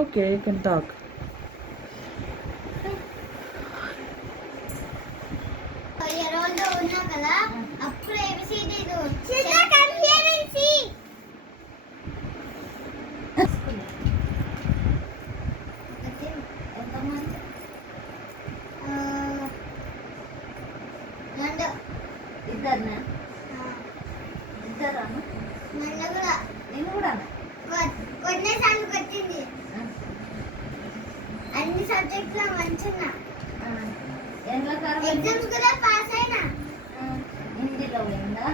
Okay, you can talk. ఉన్నా కదా అప్పుడు ఏబిసిడి ఇద్దరునా? ఇద్దరు నేను కూడా కొన్నిసార్లు వచ్చింది. అన్ని సబ్జెక్టులో మంచిగా ఎగ్జామ్స్ ఎగ్జామ్స్ కూడా పాస్ అయినా. హిందీలో పోయిందా?